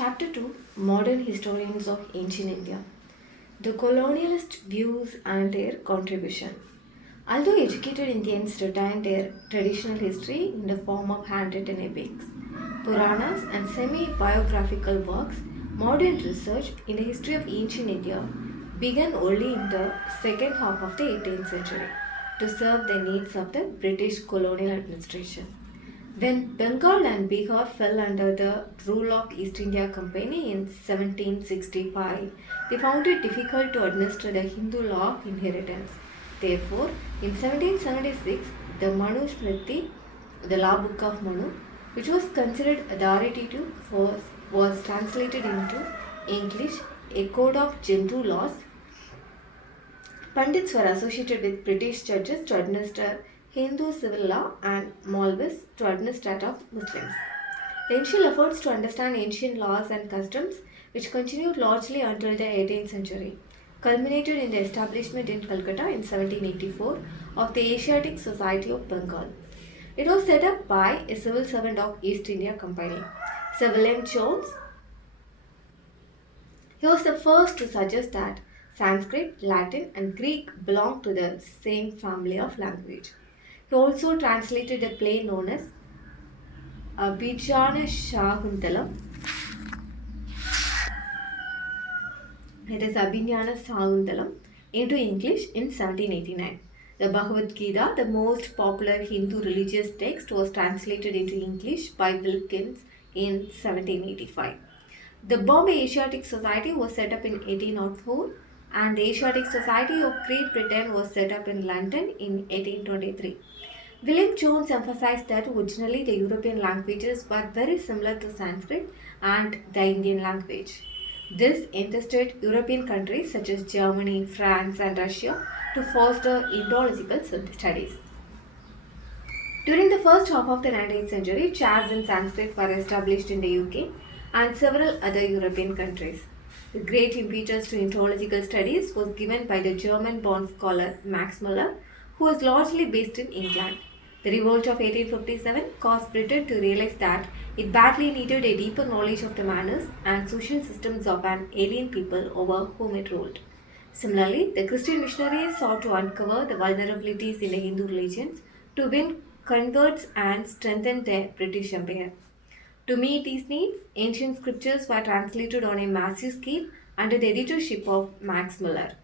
Chapter 2, Modern Historians of Ancient India. The colonialist views and their contribution. Although educated Indians retain their traditional history in the form of handwritten epics, Puranas, and semi biographical works, modern research in the history of ancient India began only in the second half of the 18th century to serve the needs of the British colonial administration. When Bengal and Bihar fell under the rule of East India Company in 1765, they found it difficult to administer the Hindu law of inheritance. Therefore, in 1776, the Manu Smriti, the law book of Manu, which was considered authoritative, was translated into English, a code of general laws. Pandits were associated with British judges to administer Hindu civil law and Maulvis to administer that of Muslims. The initial efforts to understand ancient laws and customs, which continued largely until the 18th century, culminated in the establishment in Calcutta in 1784 of the Asiatic Society of Bengal. It was set up by a civil servant of East India Company, Sir William Jones. He was the first to suggest that Sanskrit, Latin, and Greek belonged to the same family of language. He also translated a play known as Abhijana Shakuntalam. It is Abhijana Shakuntalam into English in 1789. The Bhagavad Gita, the most popular Hindu religious text, was translated into English by Wilkins in 1785. The Bombay Asiatic Society was set up in 1804 and the Asiatic Society of Great Britain was set up in London in 1823. William Jones emphasized that originally the European languages were very similar to Sanskrit and the Indian language. This interested European countries such as Germany, France, and Russia to foster Indological studies. During the first half of the 19th century, chats in Sanskrit were established in the UK and several other European countries. The great impetus to Indological studies was given by the German-born scholar Max Muller, who was largely based in England. The revolt of 1857 caused Britain to realize that it badly needed a deeper knowledge of the manners and social systems of an alien people over whom it ruled. Similarly, the Christian missionaries sought to uncover the vulnerabilities in the Hindu religions to win converts and strengthen their British Empire. To meet these needs, ancient scriptures were translated on a massive scale under the editorship of Max Muller.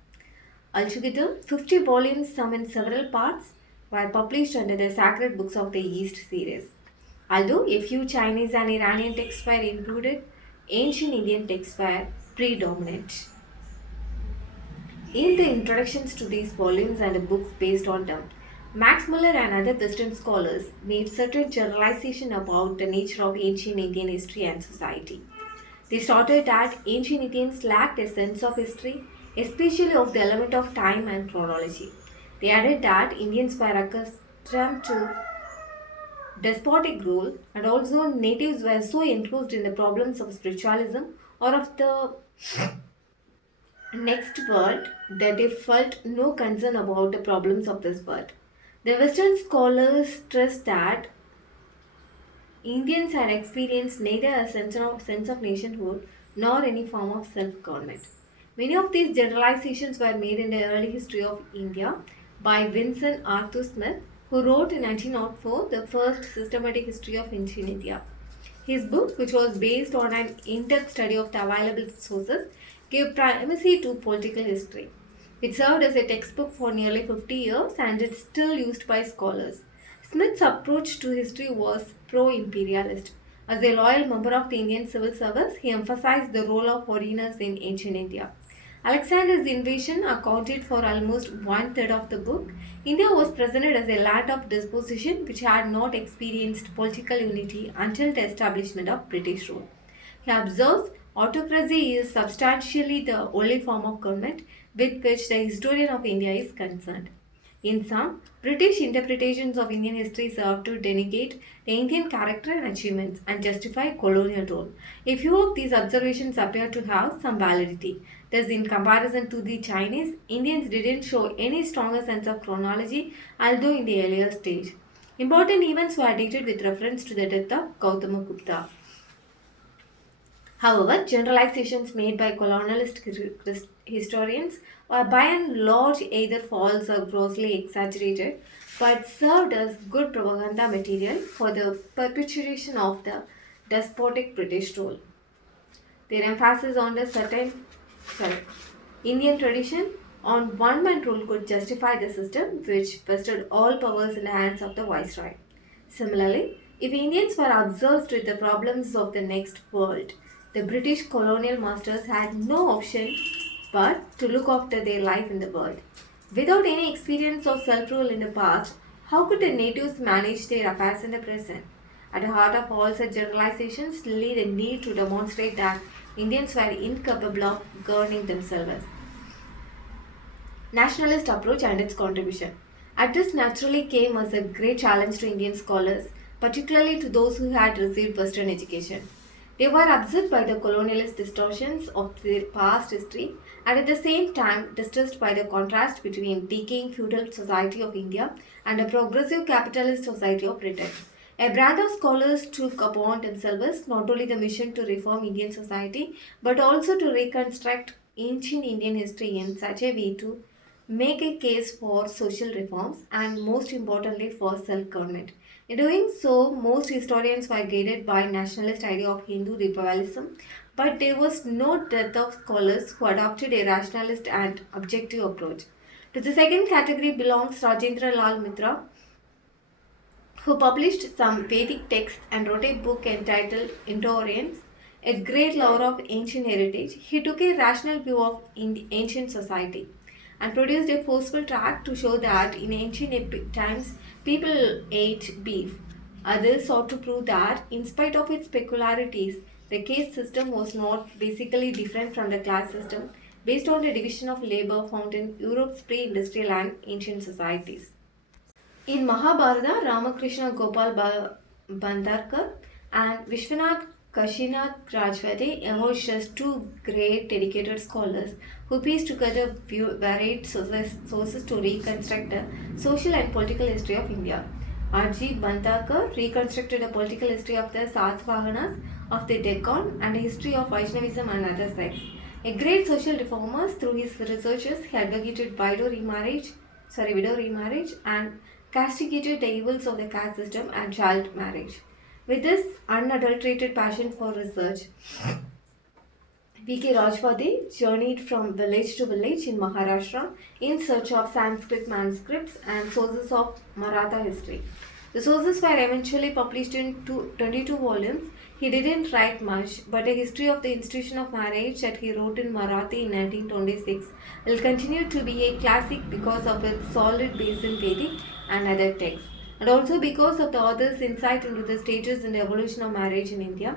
Altogether, 50 volumes, some in several parts, were published under the Sacred Books of the East series. Although a few Chinese and Iranian texts were included, ancient Indian texts were predominant. In the introductions to these volumes and the books based on them, Max Muller and other Western scholars made certain generalization about the nature of ancient Indian history and society. They stated that ancient Indians lacked a sense of history, especially of the element of time and chronology. They added that Indians were accustomed to despotic rule and also natives were so engrossed in the problems of spiritualism or of the next world that they felt no concern about the problems of this world. The Western scholars stress that Indians had experienced neither a sense of nationhood nor any form of self government. Many of these generalizations were made in the early history of India by Vincent Arthur Smith, who wrote in 1904 the first systematic history of ancient India. His book, which was based on an in depth study of the available sources, gave primacy to political history. It served as a textbook for nearly 50 years and is still used by scholars. Smith's approach to history was pro imperialist. As a loyal member of the Indian civil service, he emphasized the role of foreigners in ancient India. Alexander's invasion accounted for almost one third of the book. India was presented as a land of disposition which had not experienced political unity until the establishment of British rule. He observes autocracy is substantially the only form of government with which the historian of India is concerned. In sum, British interpretations of Indian history serve to denigrate the Indian character and achievements and justify colonial rule. A few of these observations appear to have some validity. Thus, in comparison to the Chinese, Indians didn't show any stronger sense of chronology, although in the earlier stage. Important events were dated with reference to the death of Gautama Gupta. However, generalizations made by colonialist historians were by and large either false or grossly exaggerated, but served as good propaganda material for the perpetuation of the despotic British rule. Their emphasis on the sorry, Indian tradition on one man rule could justify the system which vested all powers in the hands of the viceroy. Similarly, if Indians were obsessed with the problems of the next world, the British colonial masters had no option but to look after their life in the world. Without any experience of self rule in the past, how could the natives manage their affairs in the present? At the heart of all such generalizations lay the need to demonstrate that Indians were incapable of governing themselves. Nationalist approach and its contribution. At this naturally came as a great challenge to Indian scholars, particularly to those who had received Western education. They were upset by the colonialist distortions of their past history and at the same time distressed by the contrast between decaying feudal society of India and a progressive capitalist society of Britain. A brand of scholars took upon themselves not only the mission to reform Indian society but also to reconstruct ancient Indian history in such a way to make a case for social reforms and most importantly for self-government. In doing so, most historians were guided by nationalist idea of Hindu republicanism, but there was no dearth of scholars who adopted a rationalist and objective approach. To the second category belongs Rajendra Lal Mitra, who published some Vedic texts and wrote a book entitled Indo-Aryans, a great lover of ancient heritage. He took a rational view of ancient society and produced a forceful tract to show that in ancient epic times people ate beef. Others sought to prove that, in spite of its peculiarities, the caste system was not basically different from the class system based on the division of labor found in Europe's pre-industrial and ancient societies. In Mahabharata, Ramakrishna Gopal Bhandarkar and Vishwanath Kashinath Rajvade emerged as two great dedicated scholars who pieced together varied sources to reconstruct the social and political history of India. R.G. Bhandarkar reconstructed the political history of the Satavahanas of the Deccan and the history of Vaishnavism and other sects. A great social reformer, through his researches, he advocated widow remarriage and castigated the evils of the caste system and child marriage. With this unadulterated passion for research, V.K. Rajwade journeyed from village to village in Maharashtra in search of Sanskrit manuscripts and sources of Maratha history. The sources were eventually published in 22 volumes. He didn't write much, but a history of the institution of marriage that he wrote in Marathi in 1926 will continue to be a classic because of its solid base in Vedic and other texts, and also because of the author's insight into the stages in the evolution of marriage in India.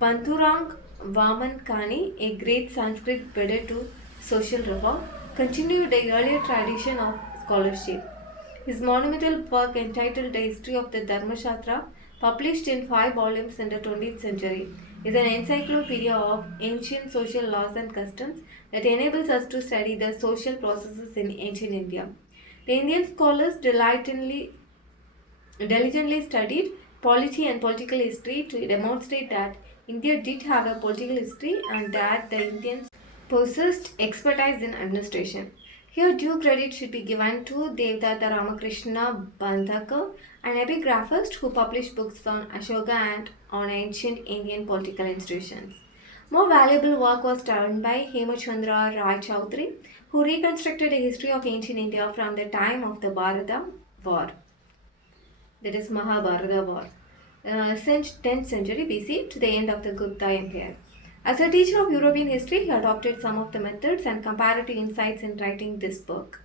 Banturang Vaman Kani, a great Sanskrit bidder to social reform, continued the earlier tradition of scholarship. His monumental work entitled The History of the Dharmashastra, published in 5 volumes in the 20th century, is an encyclopedia of ancient social laws and customs that enables us to study the social processes in ancient India. The Indian scholars diligently studied polity and political history to demonstrate that India did have a political history and that the Indians possessed expertise in administration. Here, due credit should be given to Devdatta Ramakrishna Bandhakar, an epigraphist who published books on Ashoka and on ancient Indian political institutions. More valuable work was done by Hemachandra Rai Chaudhary, who reconstructed a history of ancient India from the time of the Bharata War, that is Mahabharata War, 10th century BC to the end of the Gupta Empire. As a teacher of European history, he adopted some of the methods and comparative insights in writing this book.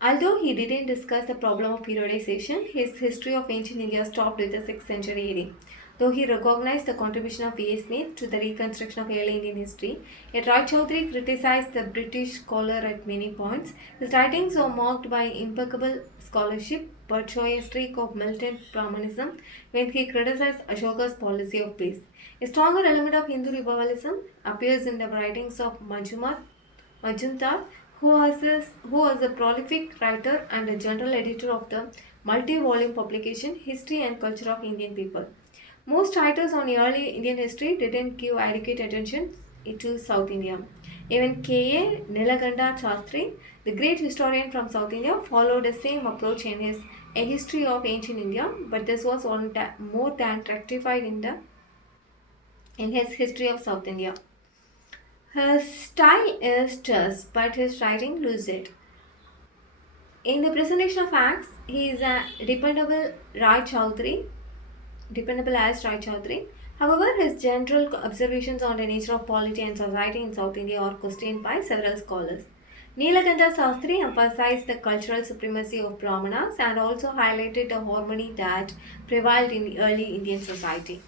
Although he didn't discuss the problem of periodization, his history of ancient India stopped with the 6th century AD. Though he recognized the contribution of V.A. Smith to the reconstruction of early Indian history, yet Roy Chowdhury criticized the British scholar at many points. His writings were marked by impeccable scholarship but show a streak of militant Brahmanism when he criticized Ashoka's policy of peace. A stronger element of Hindu revival appears in the writings of Majumdar, who was a prolific writer and a general editor of the multi volume publication History and Culture of Indian People. Most writers on early Indian history didn't give adequate attention to South India. Even K.A. Nilaganda Shastri, the great historian from South India, followed the same approach in his A History of Ancient India, but this was more than rectified in his History of South India. His style is terse, but his writing lucid. In the presentation of facts, he is a dependable as Rai Chaudhary. However, his general observations on the nature of polity and society in South India are questioned by several scholars. Neelakanta Sastri emphasized the cultural supremacy of Brahmanas and also highlighted the harmony that prevailed in early Indian society.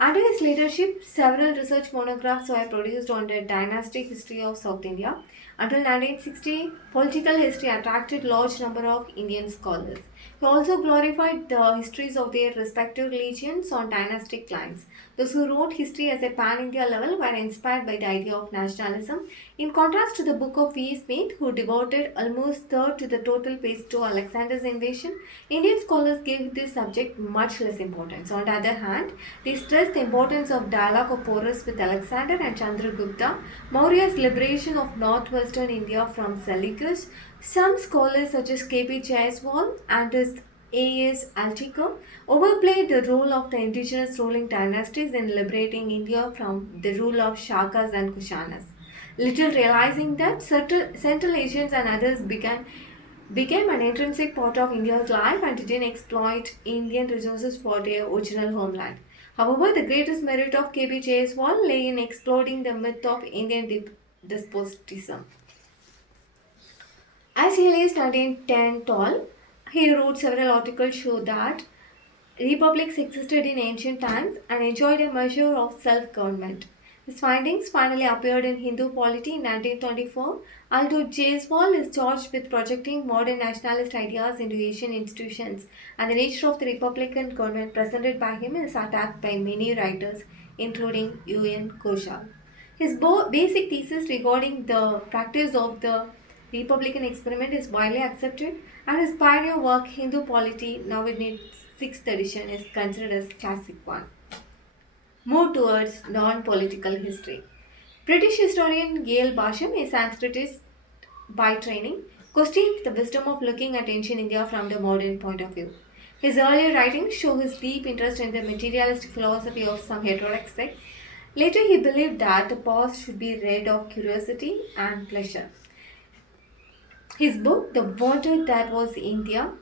Under his leadership, several research monographs were produced on the dynastic history of South India. Until 1960, political history attracted large number of Indian scholars. He also glorified the histories of their respective religions on dynastic lines. Those who wrote history as a pan-India level were inspired by the idea of nationalism. In contrast to the book of V. Smith, who devoted almost third to the total page to Alexander's invasion, Indian scholars gave this subject much less importance. On the other hand, they stressed the importance of dialogue of Porus with Alexander and Chandragupta, Maurya's liberation of northwestern India from Seleucus. Some scholars such as K.P. Jaiswal and his A.S. Altikar overplayed the role of the indigenous ruling dynasties in liberating India from the rule of Shakas and Kushanas, little realizing that Central Asians and others became an intrinsic part of India's life and didn't exploit Indian resources for their original homeland. However, the greatest merit of K.B. Jaiswal lay in exploring the myth of Indian despotism. As early as 1910-12, he wrote several articles show that republics existed in ancient times and enjoyed a measure of self-government. His findings finally appeared in Hindu Polity in 1924, although Jaiswal is charged with projecting modern nationalist ideas into Asian institutions, and the nature of the republican government presented by him is attacked by many writers, including U.N. Koshal. His basic thesis regarding the practice of the Republican experiment is widely accepted, and his pioneer work, Hindu Polity, now in its sixth edition, is considered as classic one. Move towards non-political history. British historian Gail Basham, a Sanskritist by training, questioned the wisdom of looking at ancient India from the modern point of view. His earlier writings show his deep interest in the materialistic philosophy of some heterodox sects. Later, he believed that the past should be read of curiosity and pleasure. His book, The Wonder That Was India,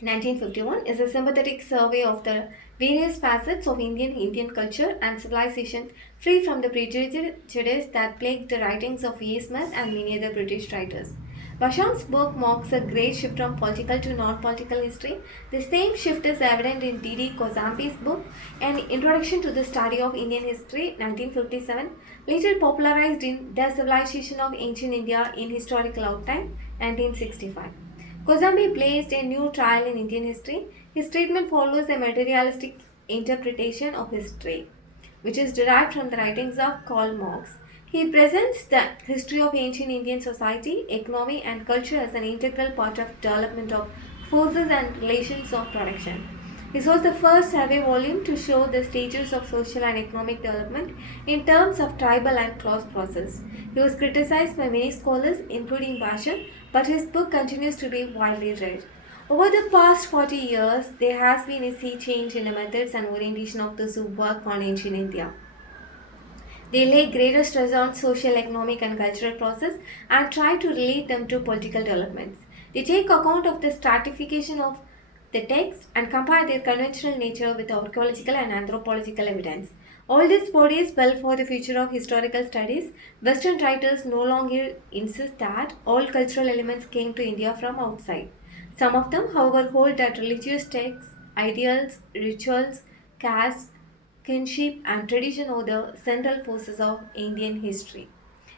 1951, is a sympathetic survey of the various facets of Indian culture and civilization, free from the prejudice that plagued the writings of E. Smith and many other British writers. Basham's book marks a great shift from political to non-political history. The same shift is evident in D.D. Kozambi's book, An Introduction to the Study of Indian History, 1957, later popularized in The Civilization of Ancient India in Historical Outline, 1965. Kozambi placed a new trial in Indian history. His treatment follows a materialistic interpretation of history, which is derived from the writings of Karl Marx. He presents the history of ancient Indian society, economy, and culture as an integral part of development of forces and relations of production. This was the first survey volume to show the stages of social and economic development in terms of tribal and class process. He was criticized by many scholars, including Basham, but his book continues to be widely read. Over the past 40 years, there has been a sea change in the methods and orientation of those who work on ancient India. They lay greater stress on social, economic, and cultural process and try to relate them to political developments. They take account of the stratification of the text and compare their conventional nature with archaeological and anthropological evidence. All this bodes well for the future of historical studies. Western writers no longer insist that all cultural elements came to India from outside. Some of them, however, hold that religious texts, ideals, rituals, caste, kinship, and tradition are the central forces of Indian history.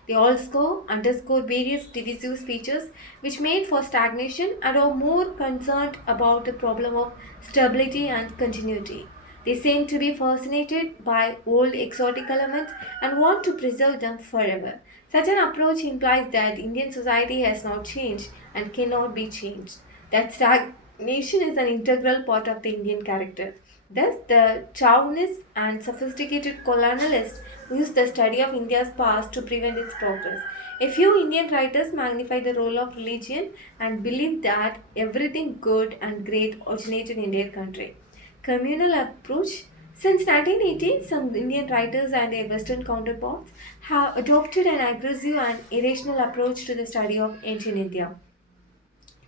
They also underscore various divisive features which made for stagnation and are more concerned about the problem of stability and continuity. They seem to be fascinated by old exotic elements and want to preserve them forever. Such an approach implies that Indian society has not changed and cannot be changed. That stagnation is an integral part of the Indian character. Thus, the chauvinists and sophisticated colonialists used the study of India's past to prevent its progress. A few Indian writers magnify the role of religion and believe that everything good and great originated in their country. Communal approach. Since 1918, some Indian writers and their Western counterparts have adopted an aggressive and irrational approach to the study of ancient India.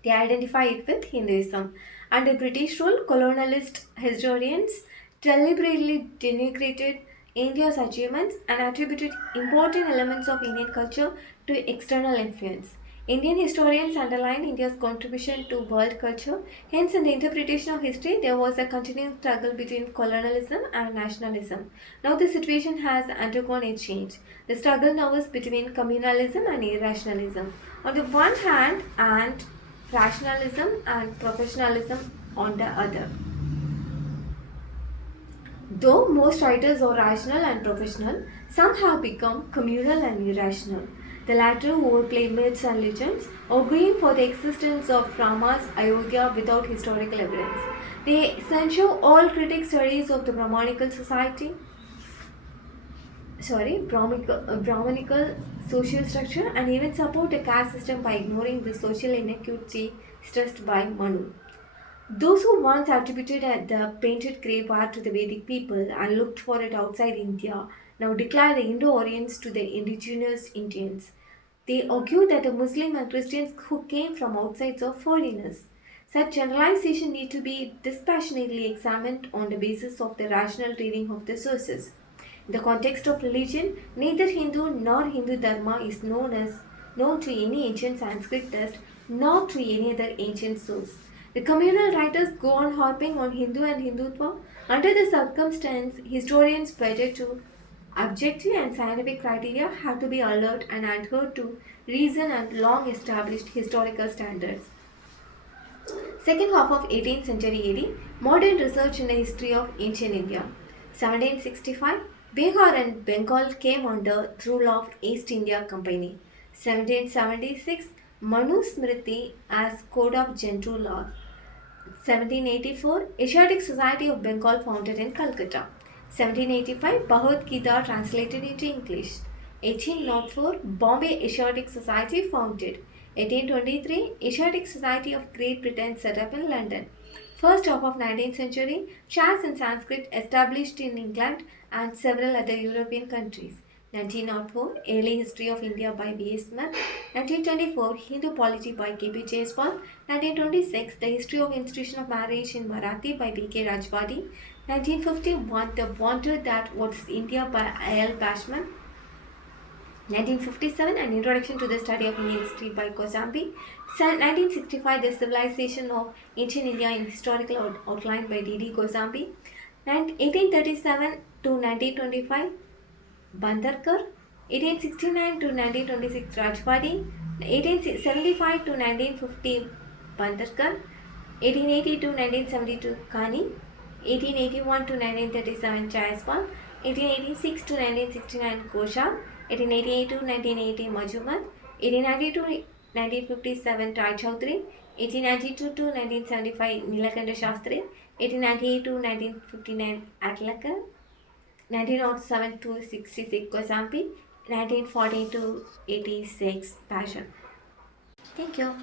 They identify it with Hinduism. Under British rule, colonialist historians deliberately denigrated India's achievements and attributed important elements of Indian culture to external influence. Indian historians underlined India's contribution to world culture. Hence, in the interpretation of history, there was a continuing struggle between colonialism and nationalism. Now, the situation has undergone a change. The struggle now is between communalism and irrationalism. On the one hand, and rationalism and professionalism on the other. Though most writers are rational and professional, some have become communal and irrational. The latter overplay myths and legends, arguing for the existence of Rama's Ayodhya without historical evidence. They censure all critic studies of the Brahmanical social structure and even support a caste system by ignoring the social inequity stressed by Manu. Those who once attributed the painted graveyard to the Vedic people and looked for it outside India now declare the Indo-Aryans to the indigenous Indians. They argue that the Muslim and Christians who came from outside are foreigners. Such generalization need to be dispassionately examined on the basis of the rational reading of the sources. In the context of religion, neither Hindu nor Hindu Dharma is known to any ancient Sanskrit text nor to any other ancient source. The communal writers go on harping on Hindu and Hindutva. Under the circumstance, historians wedded to objective and scientific criteria have to be alert and adhere to reason and long established historical standards. Second half of 18th century AD, modern research in the history of ancient India. 1765, Bihar and Bengal came under rule of East India Company. 1776, Manu Smriti as Code of Gentoo Law. 1784, Asiatic Society of Bengal founded in Calcutta. 1785, Bhagavad Gita translated into English. 1804, Bombay Asiatic Society founded. 1823, Asiatic Society of Great Britain set up in London. First half of 19th century, Chas and Sanskrit established in England and several other European countries. 1904, Early History of India by B. S. Smith. 1924, Hindu Polity by K. P. Jaiswal. 1926, The History of Institution of Marriage in Marathi by B. K. Rajwadi. 1951, The Wonder That Was India by I. L. Bashman. 1957, An Introduction to the Study of Indian History by Kosambi. 1965, The Civilization of Ancient India in Historical Outline by D. D. Kosambi. 1837 to 1925, Bandarkar. 1869 to 1926, Rajwadi. 1875 to 1950, Bandarkar. 1880 to 1972, Kani. 1881 to 1937, Jaiswal. 1886 to 1969, Koshal. 1888 to 1980, Majumdar. 1890 to 1957, Rai Chaudhary. 1892 to 1975, Nilakanta Shastri. 1898 to 1959, Atlakar. 1907 to 66, Kosambi. 1940 to 86, Passion. Thank you.